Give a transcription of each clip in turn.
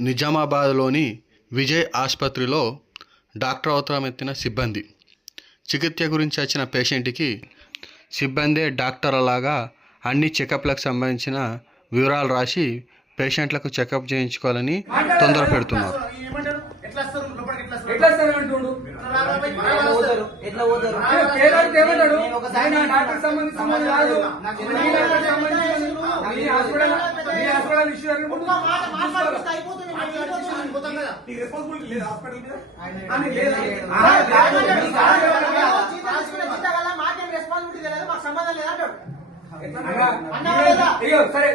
నిజామాబాద్లోని విజయ్ ఆసుపత్రిలో డాక్టర్ అవసరం ఎత్తిన సిబ్బంది. చికిత్స గురించి వచ్చిన పేషెంట్కి సిబ్బందే డాక్టర్ లాగా అన్ని చెకప్లకు సంబంధించిన వివరాలు రాసి పేషెంట్లకు చెకప్ చేయించుకోవాలని తొందర పెడుతున్నారు. హాస్పిటల్ కదా. నీకు రెస్పాన్సిబిలిటీ లేదు హాస్పిటల్ మీద? ఆయన అని లేదా? ఆహా, ఆహా, ఆయన లేదు. మీ సార్ మాకేం రెస్పాన్సిబిలిటీ లేదు మాకు సంబంధం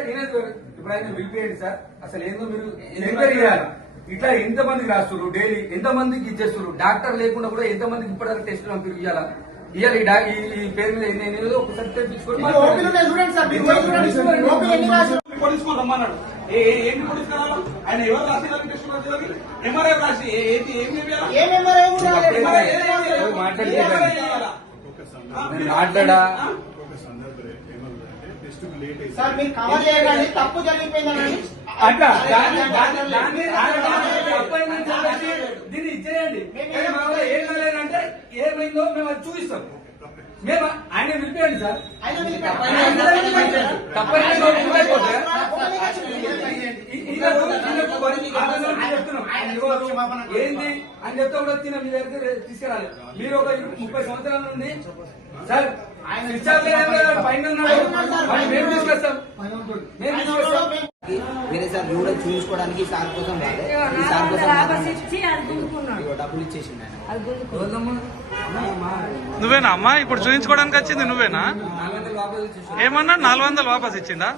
నేనే ఇప్పుడు ఆయన పిలిపియండి అసలు ఏందో మీరు ఎంక్వైరీ చేయాలి. ఇట్లా ఎంత మందికి రాస్తున్నారు డైలీ? ఎంత మందికి ఇచ్చేస్తున్నారు డాక్టర్ లేకుండా కూడా ఎంత మందికి ఇప్పటిదాకా టెస్ట్ పంపిణీ ఇవ్వాలా ఇవాళ ఈ పేరు మీద ఎన్ని ఒకసారి తెప్పించుకొని రాసి పోలీసుకొని రమ్మన్నాడు ఏంటి పోలీసు ఆయన ఎవరు రాసేదానికి ఎంఆర్ఐ రాసి ఏ- ఏంటి ఏం చేయాలా? ఏం ఎంఆర్ ఏం ఉండాలి? అప్పుడే ఎంఆర్ ఏం ఉండాలి? మాట్లాడి? సార్ మీరు కవర్ తప్పు జరిగిపోయిందని. అట్లా దాన్ని ఇచ్చేయండి. ఏం కాలేదంటే ఏమైందో మేము అది చూపిస్తాం. మేము ఆయన పిలిపియండి సార్. ఆయన ఏంది? అని చెప్తా కూడా వచ్చిన మీ దగ్గర తీసుకురాలి మీరు ఒక ముప్పై సంవత్సరాల నుండి సార్ ఆయన ఇచ్చారు పైన మేము తీసుకొస్తాం. అది చూసుకోవడానికి సార్ కోసం డబ్బులు ఇచ్చేసిండు నువ్వేనా అమ్మా? ఇప్పుడు చూపించుకోవడానికి వచ్చింది నువ్వేనా? ఏమన్నా నాలుగు వందలు వాపస్ ఇచ్చిందా?